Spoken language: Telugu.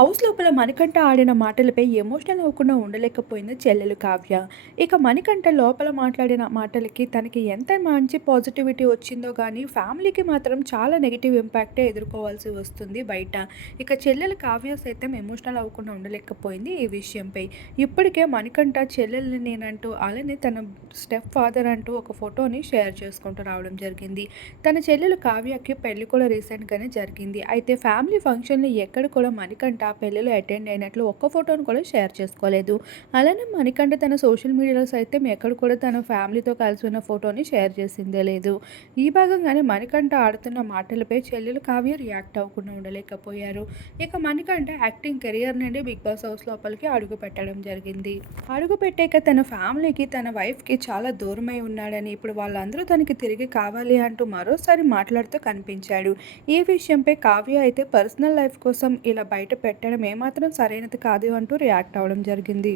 హౌస్ లోపల మణికంఠ ఆడిన మాటలపై ఎమోషనల్ అవ్వకుండా ఉండలేకపోయింది చెల్లెలు కావ్య. ఇక మణికంఠ లోపల మాట్లాడిన మాటలకి తనకి ఎంత మంచి పాజిటివిటీ వచ్చిందో కానీ ఫ్యామిలీకి మాత్రం చాలా నెగిటివ్ ఇంపాక్టే ఎదుర్కోవాల్సి వస్తుంది బయట. ఇక చెల్లెలు కావ్య సైతం ఎమోషనల్ అవ్వకుండా ఉండలేకపోయింది ఈ విషయంపై. ఇప్పటికే మణికంఠ చెల్లెల్ని నేనంటూ అలానే తన స్టెప్ ఫాదర్ అంటూ ఒక ఫోటోని షేర్ చేసుకుంటూ రావడం జరిగింది. తన చెల్లెలు కావ్యకి పెళ్ళి కూడా రీసెంట్గానే జరిగింది. అయితే ఫ్యామిలీ ఫంక్షన్లు ఎక్కడ కూడా మణికంఠ ఆ పెళ్ళిలో అటెండ్ అయినట్లు ఒక్క ఫోటోను కూడా షేర్ చేసుకోలేదు. అలానే మణికంఠ తన సోషల్ మీడియాలో సైతం ఎక్కడ కూడా తన ఫ్యామిలీతో కలిసి ఉన్న ఫోటోని షేర్ చేసిందే లేదు. ఈ భాగంగానే మణికంఠ ఆడుతున్న మాటలపై చెల్లెలు కావ్య రియాక్ట్ అవ్వకుండా ఉండలేకపోయారు. ఇక మణికంఠ యాక్టింగ్ కెరియర్ నుండి బిగ్ బాస్ హౌస్ లోపలికి అడుగు పెట్టడం జరిగింది. అడుగు పెట్టాక తన ఫ్యామిలీకి తన వైఫ్కి చాలా దూరమై ఉన్నాడని ఇప్పుడు వాళ్ళందరూ తనకి తిరిగి కావాలి అంటూ మరోసారి మాట్లాడుతూ కనిపించాడు. ఈ విషయంపై కావ్య అయితే పర్సనల్ లైఫ్ కోసం ఇలా బయట పెట్టడం ఏమాత్రం సరైనది కాదు అంటూ రియాక్ట్ అవ్వడం జరిగింది.